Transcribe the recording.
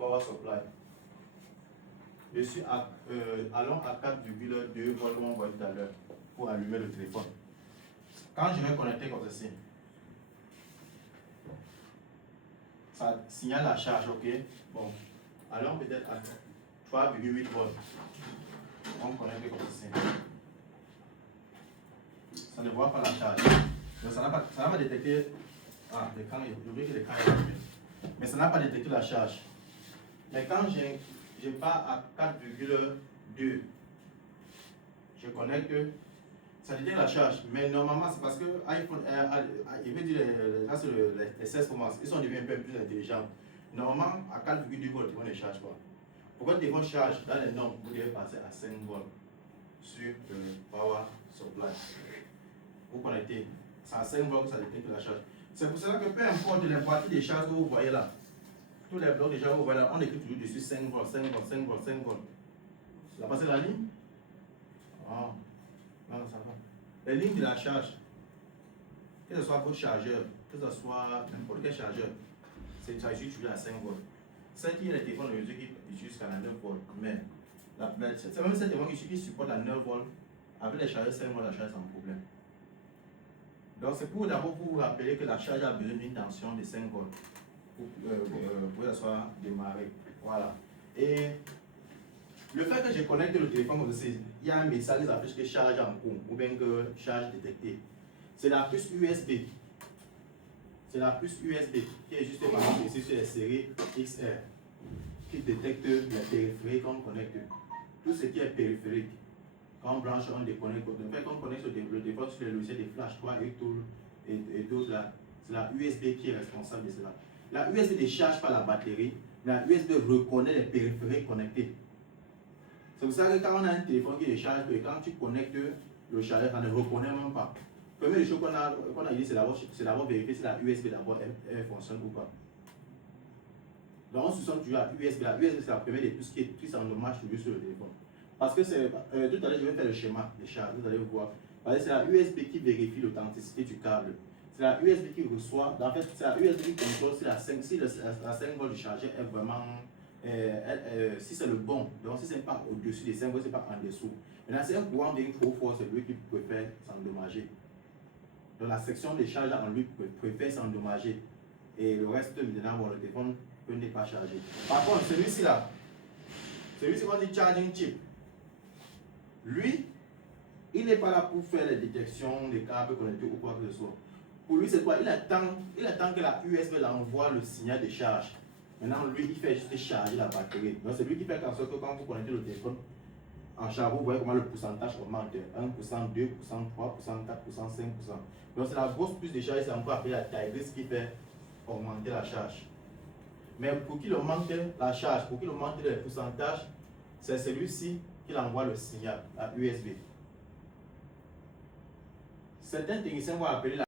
power supply. Je suis allons à 4,2 volts comme on voit tout à l'heure pour allumer le téléphone. Quand je vais connecter comme ceci, ça signale la charge, ok? Bon, allons peut-être à 3,8 volts. On connecte comme ceci. Ça ne voit pas la charge. Donc ça n'a pas détecté. Ah, l'écran, j'ai oublié que l'écran est allumé. Mais ça n'a pas détecté la charge. Mais quand je pars à 4,2, je connecte, ça détecte la charge. Mais normalement, c'est parce que iPhone, il veut dire les 16 commencent, ils sont devenus un peu plus intelligents. Normalement, à 4,2 volts, on ne charge pas. Pour que le téléphone charge, dans les normes, vous devez passer à 5 volts sur le power supply. Vous connectez, c'est à 5 volts que ça détecte la charge. C'est pour cela que peu importe les parties des charges que vous voyez là, tous les blocs déjà, vous voyez là, on écrit toujours dessus 5 volts, 5 volts, 5 volts, 5 volts. Ça passe la ligne? Oh, non, ça va. Les lignes de la charge, que ce soit votre chargeur, que ce soit n'importe quel chargeur, ça utilise à 5 volts. C'est qu'il y a des téléphones aujourd'hui qui utilisent jusqu'à 9 volts. Mais c'est même ces téléphones qui supportent la 9 volts. Avec les chargeurs 5 volts, la charge sans problème. Donc c'est pour d'abord vous rappeler que la charge a besoin d'une tension de 5 volts pour qu'elle soit démarrée. Voilà. Et le fait que je connecte le téléphone comme ceci, il y a un message qui s'affiche que charge en cours ou bien que charge détectée. C'est la puce USB. C'est la puce USB qui est juste par exemple ici sur les séries XR qui détecte les périphériques qu'on connecte. Tout ce qui est périphérique. Quand on branche, on déconnecte. Quand on connecte le téléphone sur les logiciels de Flash 3 et d'autres là, c'est la USB qui est responsable de cela. La USB ne charge pas la batterie, mais la USB reconnaît les périphériques connectés. C'est pour ça que quand on a un téléphone qui décharge, quand tu connectes le chargeur, ça ne reconnaît même pas. La première chose qu'on a dit, c'est d'abord vérifier si la USB d'abord elle fonctionne ou pas. Donc on se sent toujours à USB. La USB, c'est la première des puces qui s'endommage toujours sur le téléphone. Parce que tout à l'heure, je vais faire le schéma de charge, vous allez voir. Parce que c'est la USB qui vérifie l'authenticité du câble. C'est la USB qui reçoit, en fait, c'est la USB qui contrôle si la 5 volts du chargeur est vraiment, si c'est le bon. Donc si ce n'est pas au-dessus des 5 volts, ce n'est pas en dessous. Maintenant, si un courant vient trop fort, c'est lui qui préfère s'endommager. Donc la section de charge en lui préfère s'endommager. Et le reste, maintenant, bon, le téléphone n'est pas chargé. Par contre, celui-ci là, celui-ci qu'on dit charging chip, lui, il n'est pas là pour faire les détections des câbles connectés ou quoi que ce soit. Pour lui, c'est quoi? Il attend que la USB envoie le signal de charge. Maintenant, lui, il fait juste charger la batterie. Donc, c'est lui qui fait en sorte que quand vous connectez le téléphone en charge, vous voyez comment le pourcentage augmente. 1%, 2%, 3%, 4%, 5%. Donc, c'est la grosse puce de charge, c'est encore appelé la taille qui fait augmenter la charge. Mais pour qu'il augmente la charge, pour qu'il augmente le pourcentage, c'est celui-ci qui envoie le signal, la USB. Certains techniciens vont appeler la